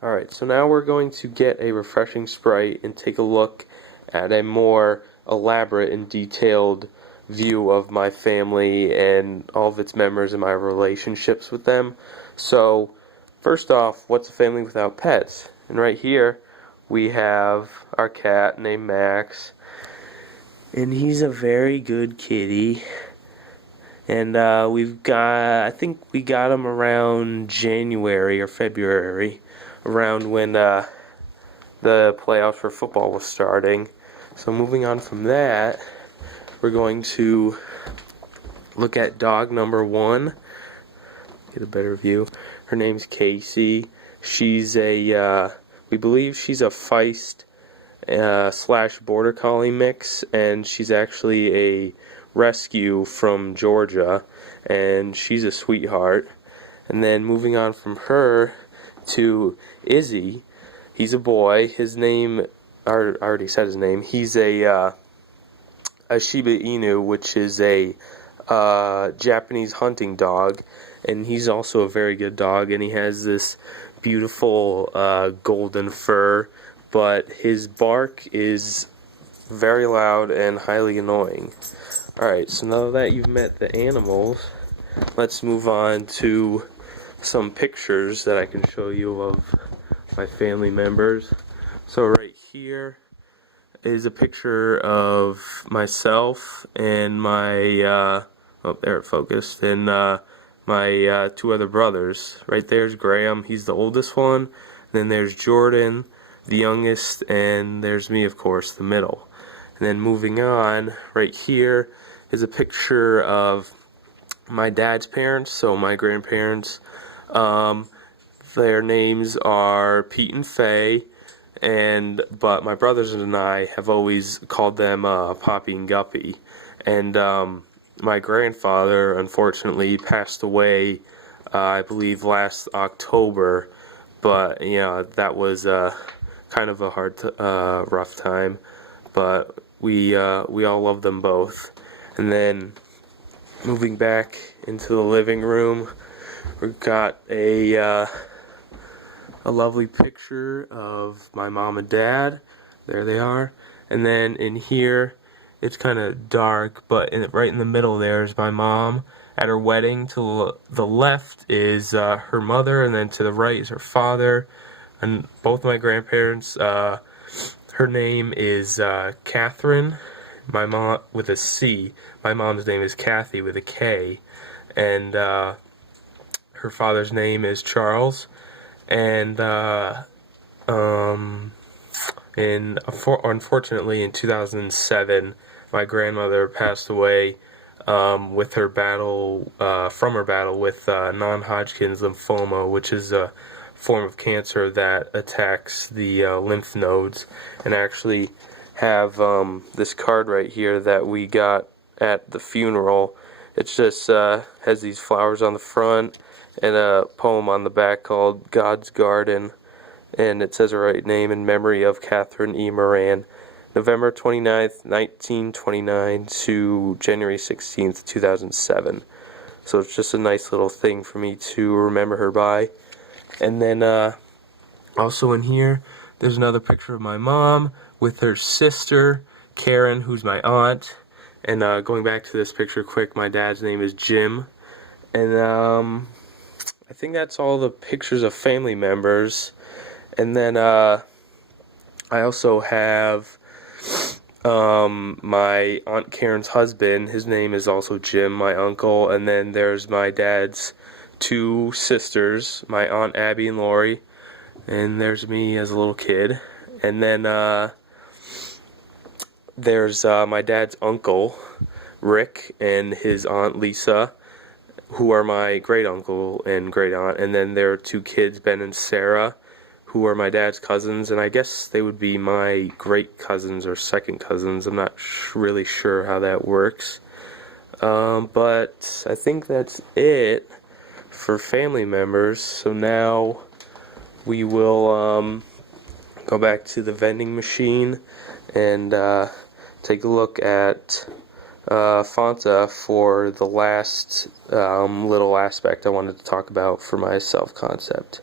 Alright, so now we're going to get a refreshing Sprite and take a look at a more elaborate and detailed view of my family and all of its members and my relationships with them. So, first off, what's a family without pets? And right here, we have our cat named Max, and he's a very good kitty. And I think we got him around January or February, around when the playoffs for football was starting. So moving on from that, we're going to look at dog number 1, get a better view. Her name's Casey. She's we believe she's a Feist slash Border Collie mix, and she's actually a rescue from Georgia, and she's a sweetheart. And then moving on from her to Izzy, he's a boy. His name, I already said his name. He's a Shiba Inu, which is a Japanese hunting dog, and he's also a very good dog, and he has this beautiful golden fur, but his bark is very loud and highly annoying. Alright, so now that you've met the animals, let's move on to some pictures that I can show you of my family members. So right here is a picture of myself and my, oh, there it focused, and my 2 other brothers. Right there's Graham, he's the oldest one, then there's Jordan, the youngest, and there's me, of course, the middle. And then moving on, right here is a picture of my dad's parents, so my grandparents. Their names are Pete and Faye, but my brothers and I have always called them Poppy and Guppy. And my grandfather, unfortunately, passed away, I believe, last October. But that was kind of a rough time. But we all love them both. And then moving back into the living room, we've got a lovely picture of my mom and dad. There they are. And then in here, it's kind of dark, but right in the middle there is my mom at her wedding. To the left is her mother, and then to the right is her father, and both my grandparents. Her name is Catherine. My mom with a C. My mom's name is Kathy with a K, and her father's name is Charles. And unfortunately, in 2007, my grandmother passed away with her battle from her battle with non-Hodgkin's lymphoma, which is a form of cancer that attacks the lymph nodes. And I actually have this card right here that we got at the funeral. It just has these flowers on the front and a poem on the back called God's Garden, and it says her right name: in memory of Catherine E. Moran, November 29th, 1929 to January 16th, 2007. So it's just a nice little thing for me to remember her by. And then also in here, there's another picture of my mom with her sister, Karen, who's my aunt. And going back to this picture quick, my dad's name is Jim. And I think that's all the pictures of family members. And then I also have my Aunt Karen's husband. His name is also Jim, my uncle. And then there's my dad's 2 sisters, my Aunt Abby and Lori. And there's me as a little kid. And then there's my dad's uncle, Rick, and his Aunt Lisa, who are my great uncle and great aunt. And then there are 2 kids, Ben and Sarah, who are my dad's cousins, and I guess they would be my great cousins or second cousins. I'm not really sure how that works. But I think that's it for family members. So now we will go back to the vending machine and take a look at Fanta for the last little aspect I wanted to talk about for my self-concept.